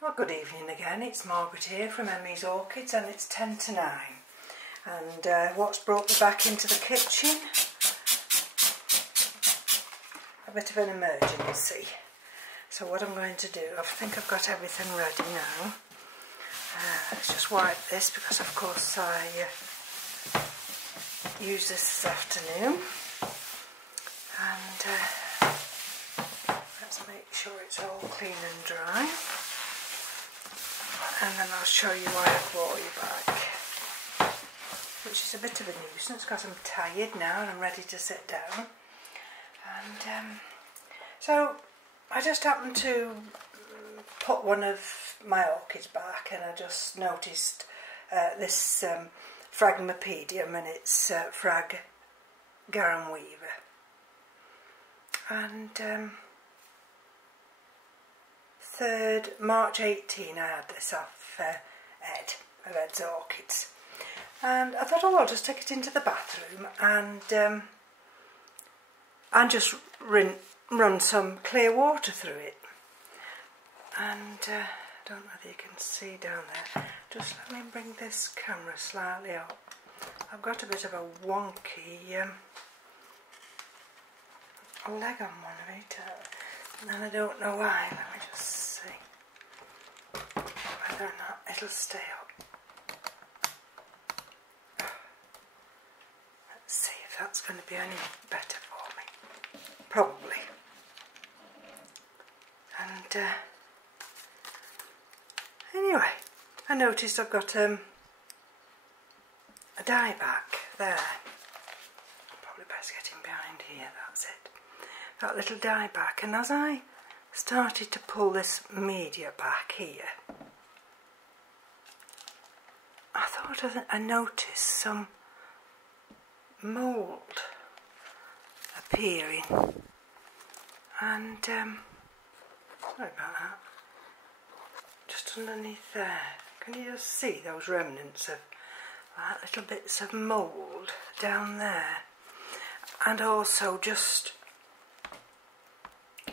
Well, good evening again, it's Margaret here from M.E.s Orchids and it's 10 to 9 and what's brought me back into the kitchen? A bit of an emergency. So what I'm going to do, I think I've got everything ready now. Let's just wipe this because of course I used this afternoon and let's make sure it's all clean and dry. And then I'll show you why I brought you back, which is a bit of a nuisance because I'm tired now and I'm ready to sit down. And so I just happened to put one of my orchids back and I just noticed this Phragmipedium and it's Phrag Garren Weaver. And 3rd March 18 I had this off Ed of M.E.s Orchids, and I thought, oh, I'll just take it into the bathroom and just run some clear water through it. And I don't know whether you can see down there, just let me bring this camera slightly up. I've got a bit of a wonky leg on one of it and I don't know why. Let me just see whether or not it'll stay up. Let's see if that's going to be any better for me. Probably. And anyway, I noticed I've got a dye back there. Probably best get him behind here, that's it. That little dye back, and as I started to pull this media back here, I thought I noticed some mould appearing, and sorry about that, just underneath there. Can you just see those remnants of like little bits of mould down there, and also just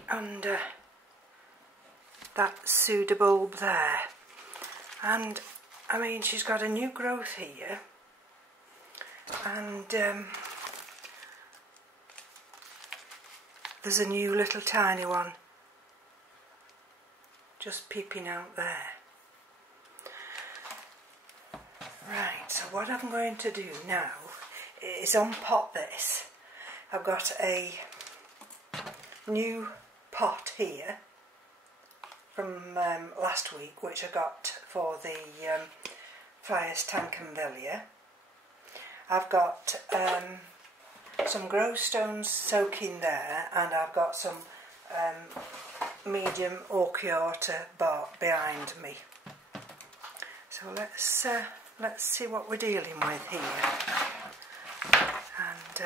under that pseudobulb there. And I mean, she's got a new growth here, and there's a new little tiny one just peeping out there. Right, so what I'm going to do now is unpot this. I've got a new pot here from last week, which I got for the Flyers Tankenvillia. I've got some grow stones soaking there, and I've got some medium Orchiota bark behind me. So let's see what we're dealing with here. And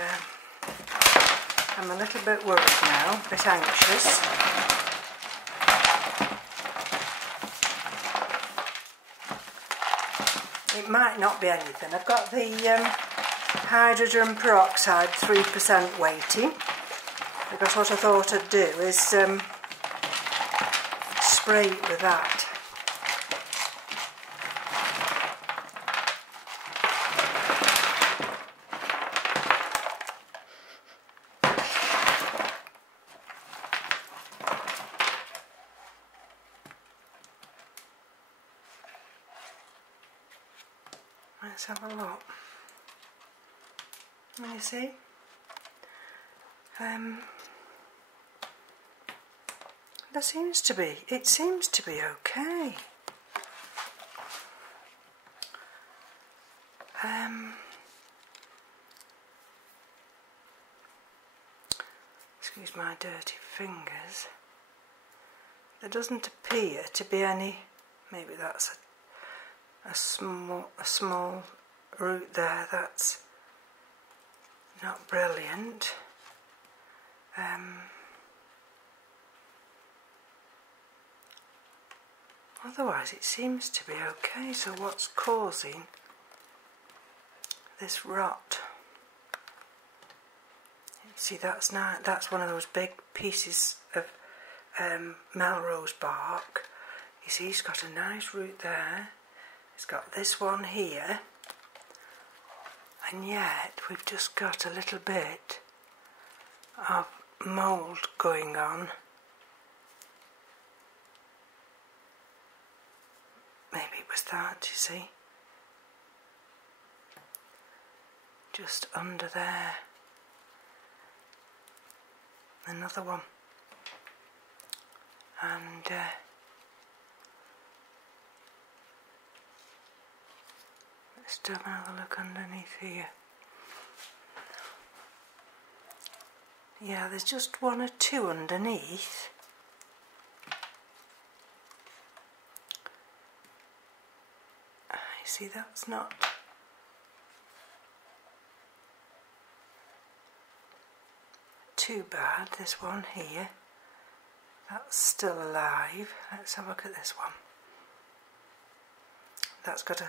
I'm a little bit worried now, a bit anxious. It might not be anything. I've got the hydrogen peroxide 3% weighting, because what I thought I'd do is spray it with that. Let's have a look. Let me see. It seems to be okay. Excuse my dirty fingers. There doesn't appear to be any, maybe that's a small root there, that's not brilliant. Otherwise it seems to be okay. So what's causing this rot? See, that's one of those big pieces of Melrose bark. You see, it's got a nice root there. It's got this one here. And yet we've just got a little bit of mould going on. Maybe it was that, you see. Just under there. Another one. And let's have another look underneath here. Yeah, there's just one or two underneath. You see, that's not too bad. This one here, that's still alive. Let's have a look at this one. That's got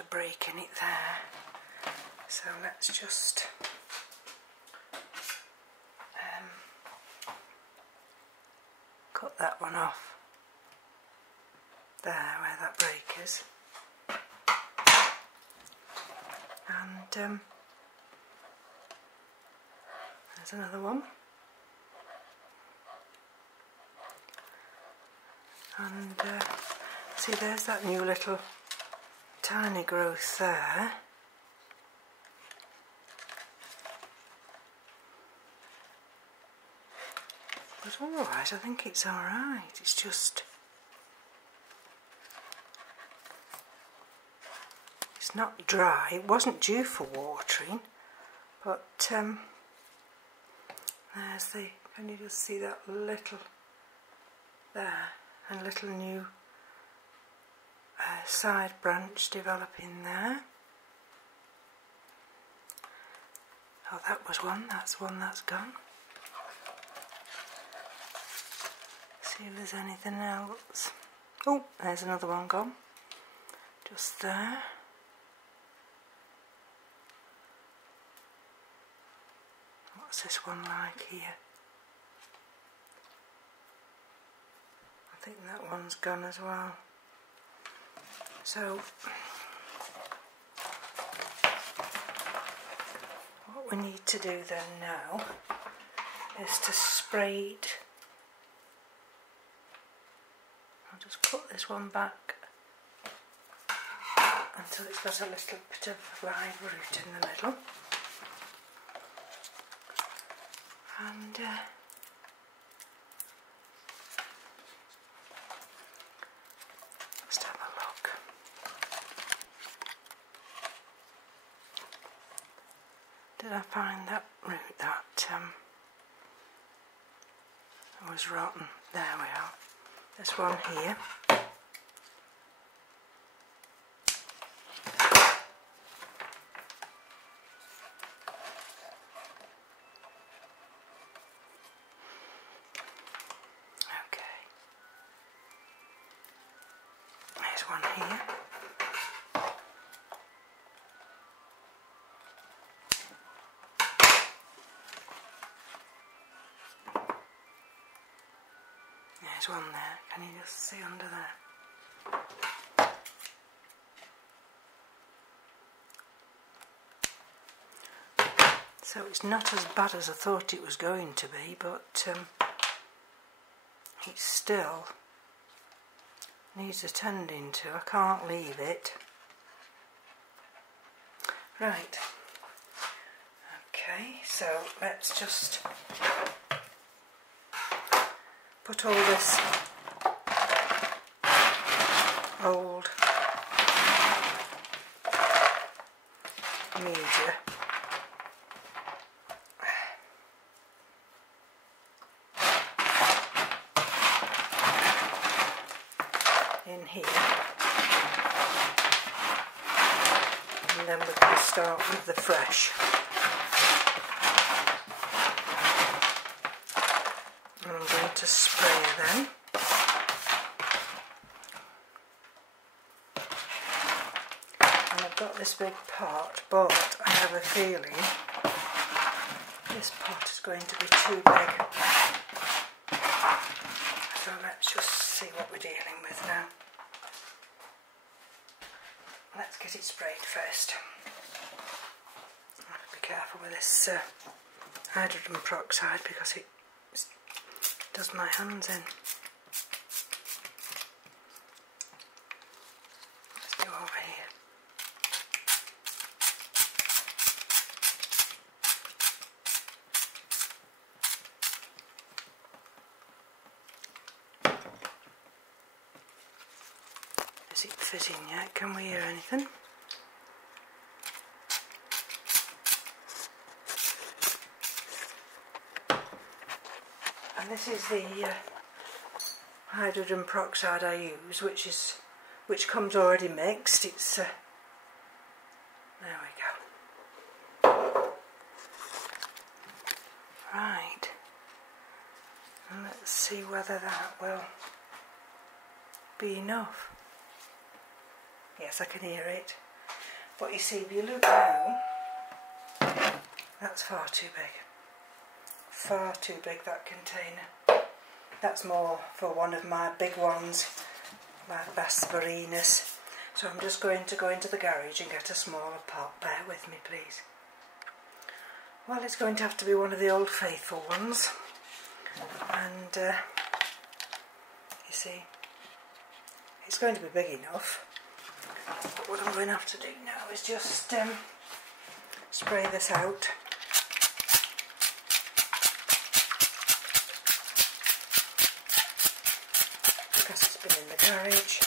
a break in it there. So let's just cut that one off there where that break is. And there's another one. And see, there's that new little tiny growth there. But otherwise I think it's alright. It's just, it's not dry. It wasn't due for watering, but there's the, can you just see that little there, and little new side branch developing there. Oh, that was one, that's one that's gone. See if there's anything else. Oh, there's another one gone. Just there. What's this one like here? I think that one's gone as well. So what we need to do then now is to spray it. I'll just put this one back until it's got a little bit of live root in the middle. And let's have a look. Did I find that root that was rotten? There we are. This one here. One here. There's one there. Can you just see under there? So it's not as bad as I thought it was going to be, but it still needs attending to. I can't leave it. Right. Okay, so let's just put all this old media in here, and then we can start with the fresh. And I'm going to spray then. And I've got this big pot, but I have a feeling this pot is going to be too big. So let's just see. see what we're dealing with now. Let's get it sprayed first. Be careful with this hydrogen peroxide because it does my hands in. Let's do over here. Is it fizzing yet? Can we hear anything? And this is the hydrogen peroxide I use, which comes already mixed. It's there we go. Right, and let's see whether that will be enough. Yes, I can hear it. But you see, if you look now, that's far too big. Far too big, that container. That's more for one of my big ones, like Vasvarinas. So I'm just going to go into the garage and get a smaller pot. Bear with me, please. Well, it's going to have to be one of the Old Faithful ones. And you see, it's going to be big enough. But what I'm going to have to do now is just spray this out. Because it's been in the garage.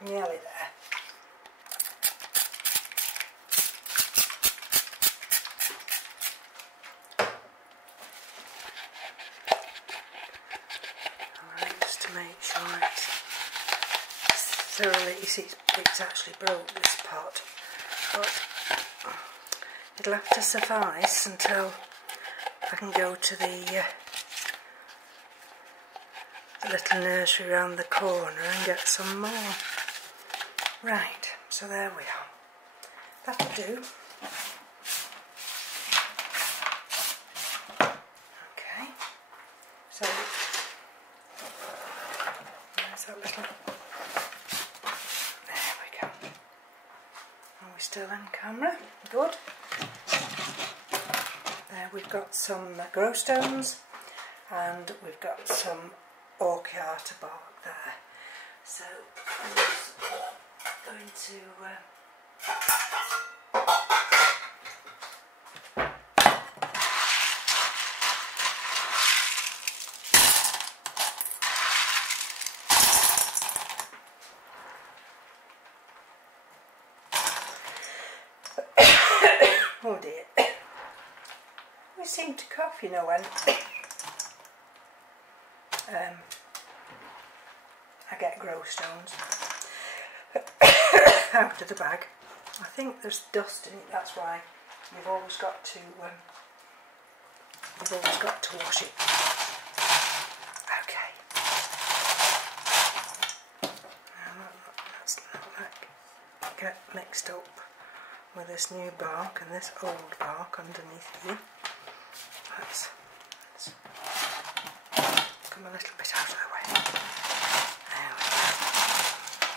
And nearly there. Alright, just to make sure it's thoroughly, you see it's actually broke, this pot, but it'll have to suffice until I can go to the little nursery around the corner and get some more. Right, so there we are. That'll do. Okay, so there's that little. There we go. Are we still in camera? Good. There we've got some grow stones and we've got some orchid bark there. So I'm just going to oh dear, we seem to cough, you know, when I get grow stones out of the bag. I think there's dust in it, that's why you've always got to wash it. Okay. Now let's not get mixed up with this new bark and this old bark underneath here. Let's come a little bit out of the way. There we go.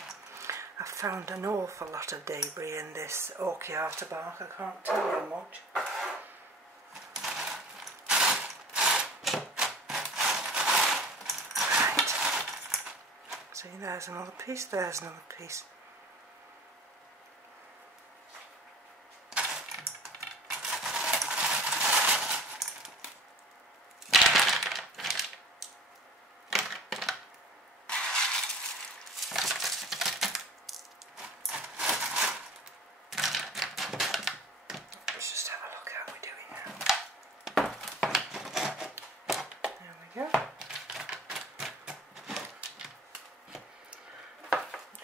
I've found an awful lot of debris in this orchid bark, I can't tell you how much. Right. See, there's another piece, there's another piece.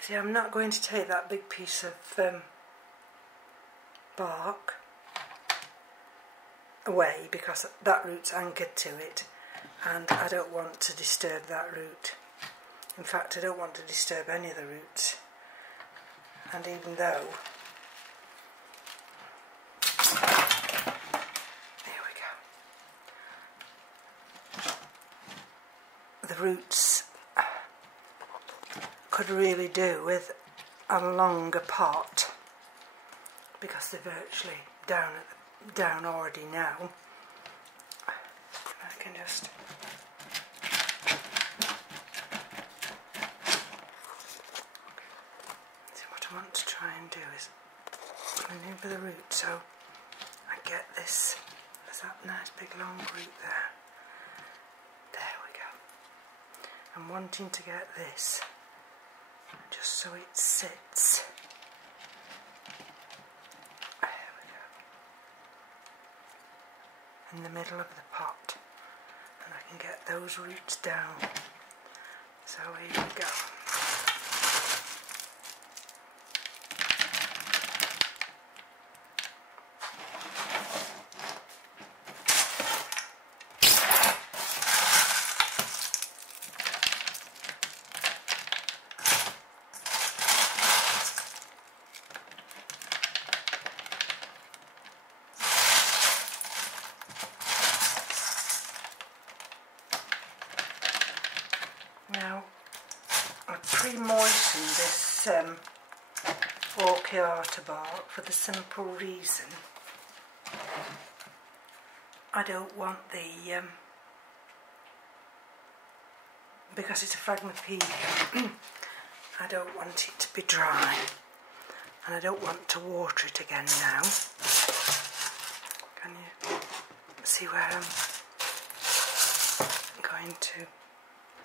See, I'm not going to take that big piece of bark away because that root's anchored to it. and I don't want to disturb that root. In fact, I don't want to disturb any of the roots. And even though, there we go, the roots could really do with a longer pot, because they're virtually down already now. I can just see what I want to try and do is maneuver the root so I get this. There's that nice big long root there. There we go. I'm wanting to get this just so it sits. There we go. In the middle of the pot, and I can get those roots down. So here we go. Now, I pre-moistened this orchid bark for the simple reason I don't want the, because it's a Phrag Garren, I don't want it to be dry, and I don't want to water it again now. Can you see where I'm going to?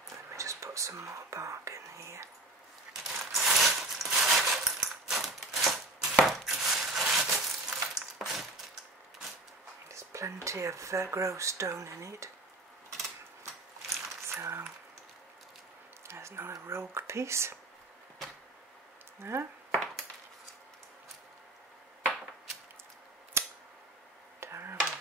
Let me just put some more bark in here. There's plenty of grow stone in it. So there's another rogue piece. Yeah. Terrible.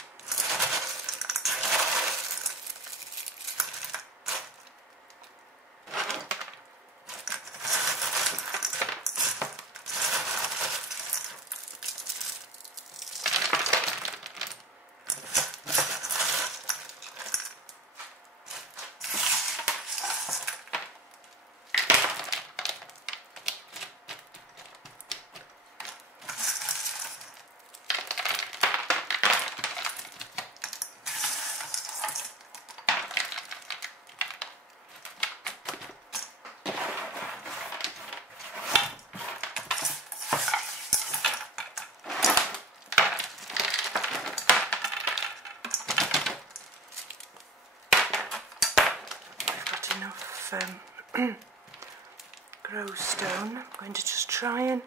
Grow stone. I'm going to just try and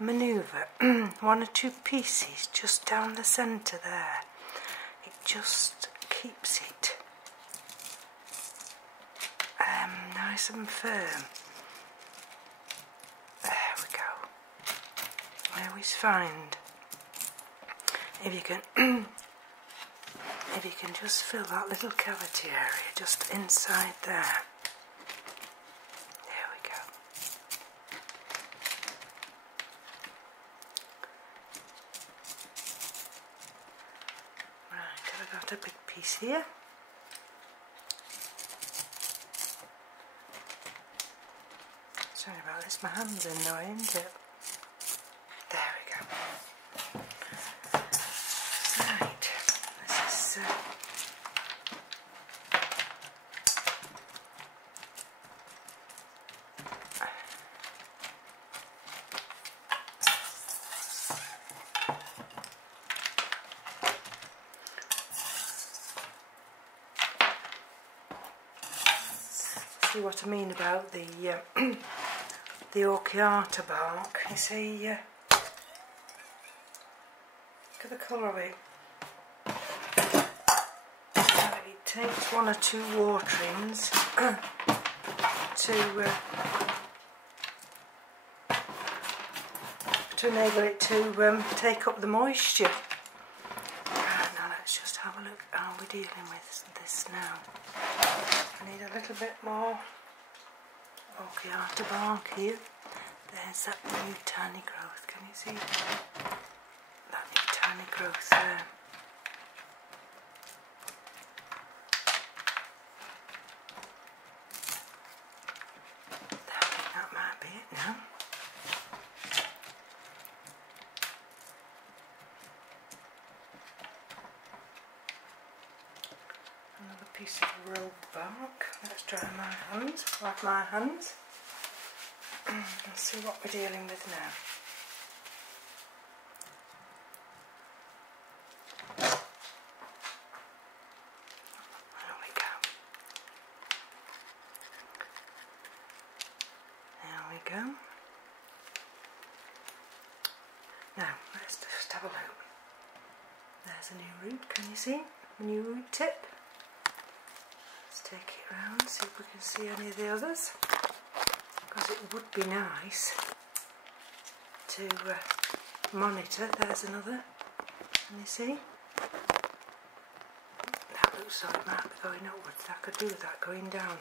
manoeuvre one or two pieces just down the centre there. It just keeps it nice and firm. There we go. I always find if you can just fill that little cavity area just inside there. There we go. Right, have I got a big piece here? Sorry about this, my hand's in the way, isn't it? There we go. Right, this is see what I mean about the the orchid bark. You see, look at the colour of it. It takes one or two waterings to enable it to take up the moisture. Right, now let's just have have a look how we're dealing with this now. I need a little bit more orchid bark here. There's that new tiny growth, can you see that new tiny growth there? I think that might be it now. Another piece of rogue bark. Let's dry my hands, wipe my hands. Let's see what we're dealing with now. There we go. There we go. Now, let's just have a look. There's a new root, can you see? A new root tip. Let's take it around, see if we can see any of the others. Because it would be nice to monitor. There's another, can you see? That looks like it might be going upwards. I could do with that going down.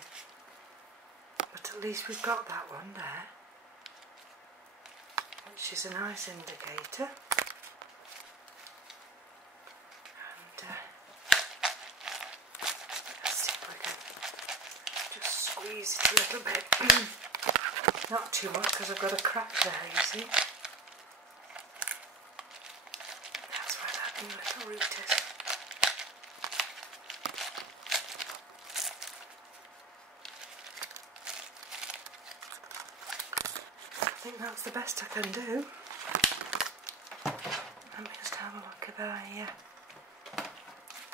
But at least we've got that one there, which is a nice indicator. And let's see if we can just squeeze it a little bit. Not too much because I've got a crack there, you see. That's where that new little root is. I think that's the best I can do. Let me just have a look if I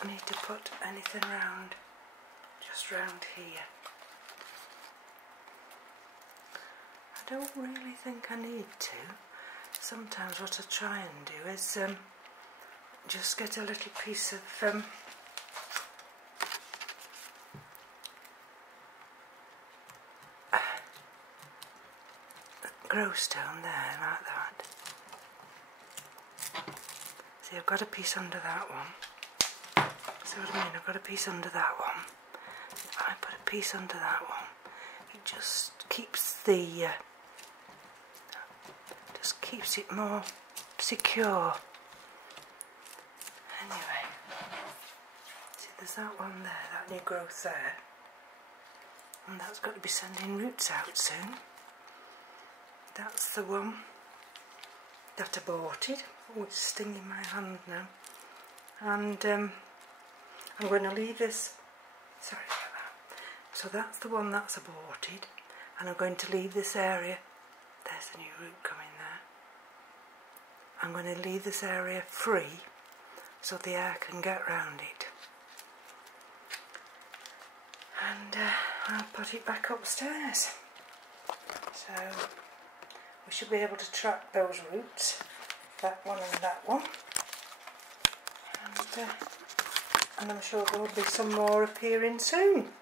need to put anything round, just round here. I don't really think I need to. Sometimes what I try and do is just get a little piece of grow stone there, like that. See, I've got a piece under that one. See what I mean? I've got a piece under that one. If I put a piece under that one, it just keeps the keeps it more secure. Anyway, see, there's that one there, that new growth there, and that's got to be sending roots out soon. That's the one that aborted. Oh, it's stinging my hand now. And I'm going to leave this, sorry about that. So that's the one that's aborted, and I'm going to leave this area. There's a new root coming there. I'm going to leave this area free so the air can get round it. And I'll put it back upstairs. So we should be able to track those roots, that one and that one. And I'm sure there will be some more appearing soon.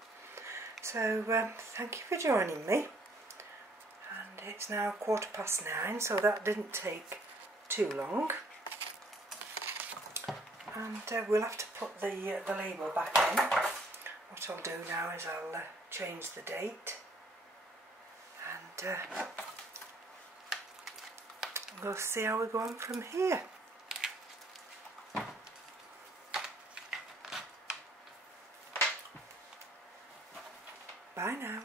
So thank you for joining me. And it's now 9:15, so that didn't take too long. And we'll have to put the label back in. What I'll do now is I'll change the date, and we'll see how we go on from here. Bye now.